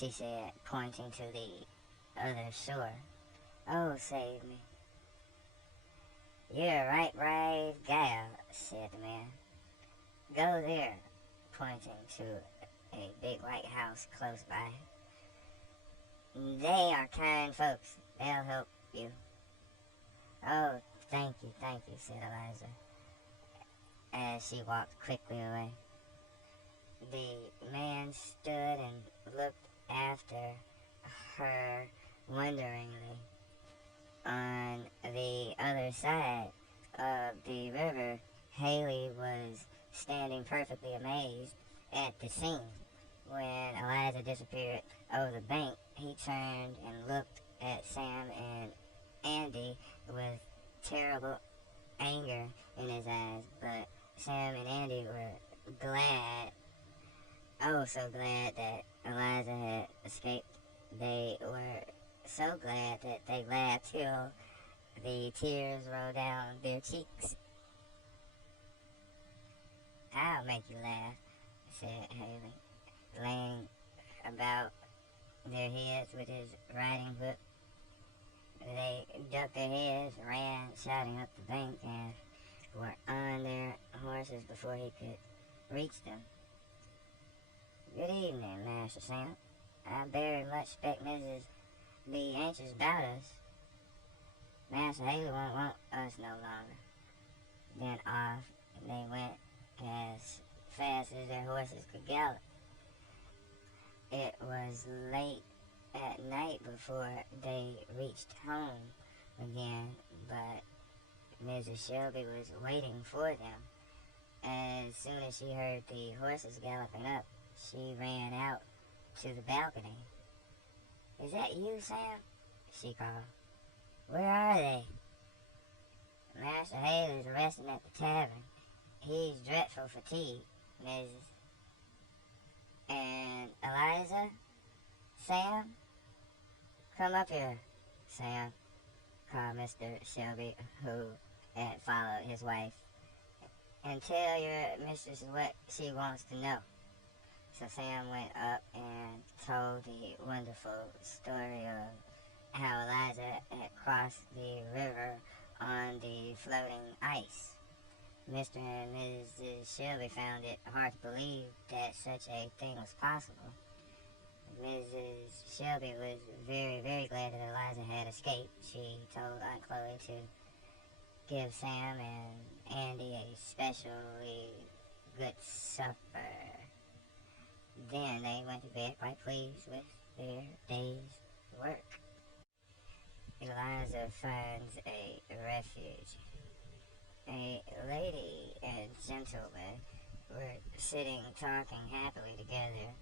she said, pointing to the other shore. "Oh, save me." "You're a right brave gal," said the man. "Go there," pointing to a big white house close by. "They are kind folks. They'll help you." "Oh, thank you," said Eliza, as she walked quickly away. The man stood and looked after her wonderingly. On the other side of the river, Haley was standing perfectly amazed at the scene. When Eliza disappeared over the bank, he turned and looked at Sam and Andy with terrible anger in his eyes, but Sam and Andy were glad, oh so glad, that Eliza had escaped. They were so glad that they laughed till the tears rolled down their cheeks. "I'll make you laugh," said Haley, laying about their heads with his riding whip. They ducked their heads, ran shouting up the bank, and were on their horses before he could reach them. "Good evening, Master Sam. I very much expect Mrs. be anxious about us. Master Haley won't want us no longer." Then off they went as fast as their horses could gallop. It was late at night before they reached home again, but Mrs. Shelby was waiting for them. As soon as she heard the horses galloping up, she ran out to the balcony. "Is that you, Sam?" she called. "Where are they?" "Master Haley's resting at the tavern. He's dreadful fatigued, Mrs. And Eliza? Sam? Come up here, Sam," called Mr. Shelby, who had followed his wife, "and tell your mistress what she wants to know." So Sam went up and told the wonderful story of how Eliza had crossed the river on the floating ice. Mr. and Mrs. Shelby found it hard to believe that such a thing was possible. Mrs. Shelby was very, very glad that Eliza had escaped. She told Aunt Chloe to give Sam and Andy a specially good supper. Then they went to bed quite pleased with their day's work. Eliza finds a refuge. A lady and gentleman were sitting talking happily together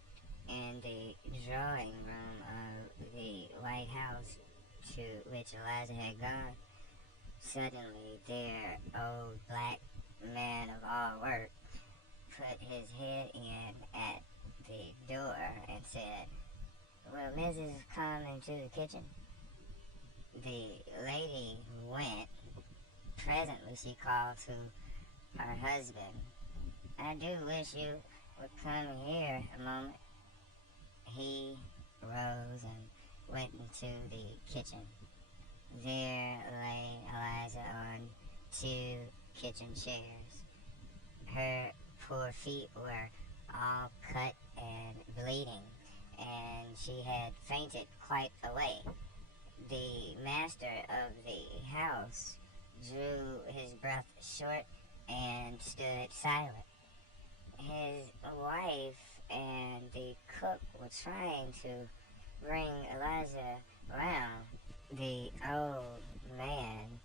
in the drawing room of the White House to which Eliza had gone. Suddenly their old black man of all work put his head in at the door and said, "Will Mrs. come into the kitchen?" The lady went. Presently she called to her husband, "I do wish you would come here a moment." He rose and went into the kitchen. There lay Eliza on 2 kitchen chairs. Her poor feet were all cut and bleeding, and she had fainted quite away. The master of the house drew his breath short and stood silent. His wife and the cook were trying to bring Eliza round. The old man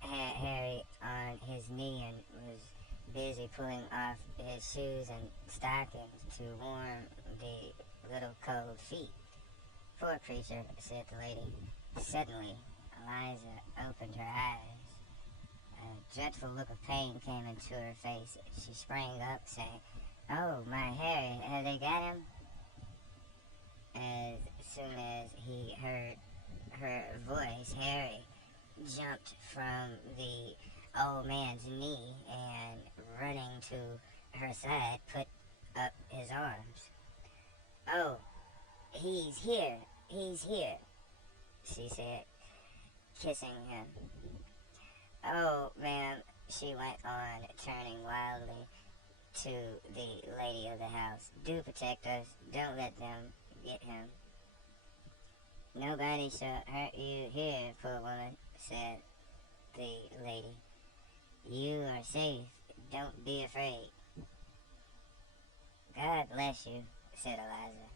had Harry on his knee and was busy pulling off his shoes and stockings to warm the little cold feet. "Poor creature," said the lady. Suddenly, Eliza opened her eyes. A dreadful look of pain came into her face. She sprang up, saying, "Oh, my Harry, have they got him?" As soon as he heard her voice, Harry jumped from the old man's knee and, running to her side, put up his arms. "Oh, He's here, he's here, she said, kissing him. Oh, ma'am, she went on, turning wildly to the lady of the house. Do protect us. Don't let them get him. Nobody shall hurt you here, poor woman, said the lady. You are safe. Don't be afraid. God bless you, said Eliza,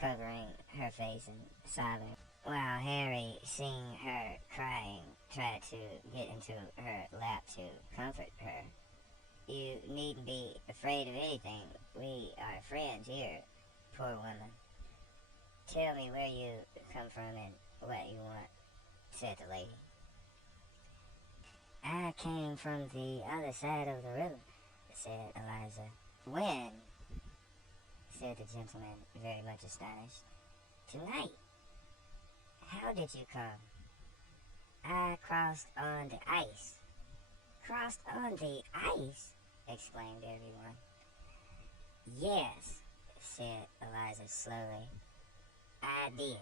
covering her face and sobbing, while Harry, seeing her crying, tried to get into her lap to comfort her. You needn't be afraid of anything. We are friends here, poor woman. Tell me where you come from and what you want, said the lady. I came from the other side of the river, said Eliza. When? Said the gentleman, very much astonished. Tonight. How did you come? I crossed on the ice. Crossed on the ice? Exclaimed everyone. Yes, said Eliza slowly. I did.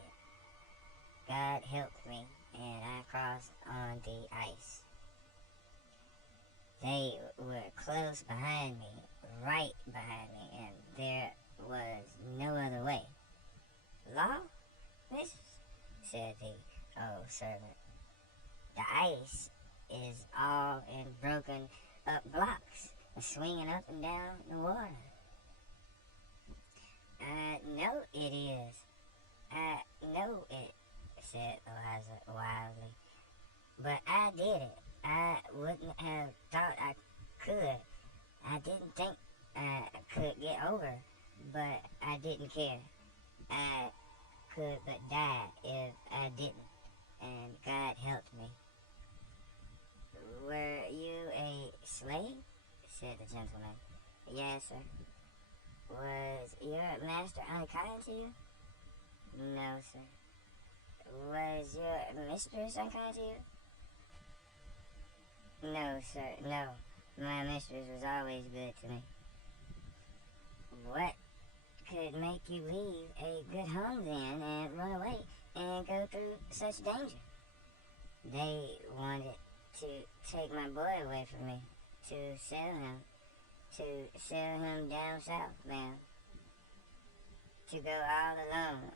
God helped me, and I crossed on the ice. They were close behind me, right behind me, and there was no other way. Law, missus? Said the old servant. The ice is all in broken up blocks, swinging up and down the water. I know it is. I know it, said Eliza wildly. But I did it. I wouldn't have thought I could. I didn't think I could get over, but I didn't care. I could but die if I didn't, and God helped me. Were you a slave? Said the gentleman. Yes, sir. Was your master unkind to you? No, sir. Was your mistress unkind to you? No, sir, no. My mistress was always good to me. What could make you leave a good home then and run away and go through such danger? They wanted to take my boy away from me, to sell him down south, ma'am. To go all alone,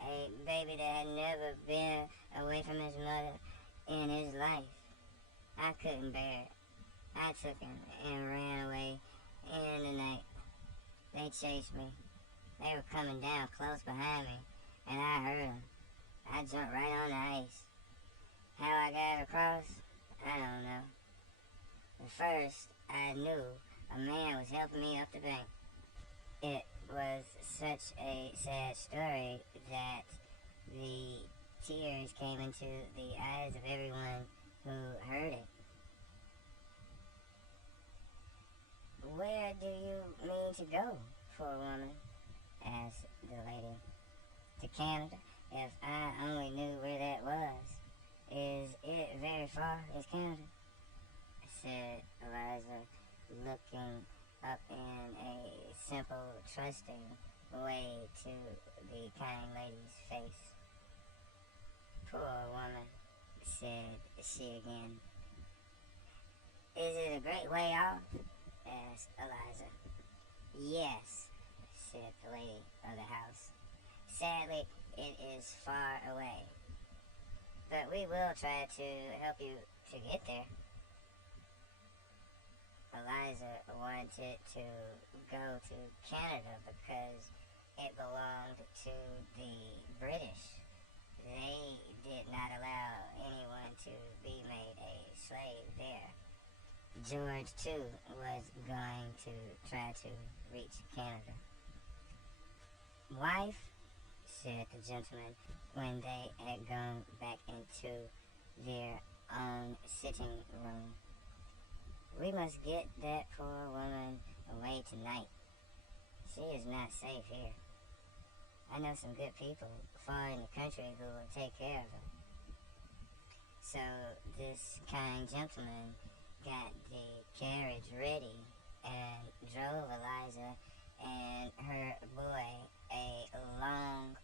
a baby that had never been away from his mother in his life. I couldn't bear it. I took him and ran away in the night. They chased me. They were coming down close behind me, and I heard them. I jumped right on the ice. How I got across, I don't know. At first, I knew a man was helping me up the bank. It was such a sad story that the tears came into the eyes of everyone who heard it. Where do you mean to go, poor woman? Asked the lady. To Canada, if I only knew where that was. Is it very far, is Canada? Said Eliza, looking up in a simple, trusting way to the kind lady's face. Poor woman, said she again. Is it a great way off? Asked Eliza. Yes, said the lady of the house. Sadly, it is far away. But we will try to help you to get there. Eliza wanted to go to Canada because it belonged to the British. They did not allow anyone to be made a slave there. George, too, was going to try to reach Canada. Wife, said the gentleman when they had gone back into their own sitting room. We must get that poor woman away tonight. She is not safe here. I know some good people far in the country who will take care of her. So this kind gentleman got the carriage ready and drove Eliza and her boy a long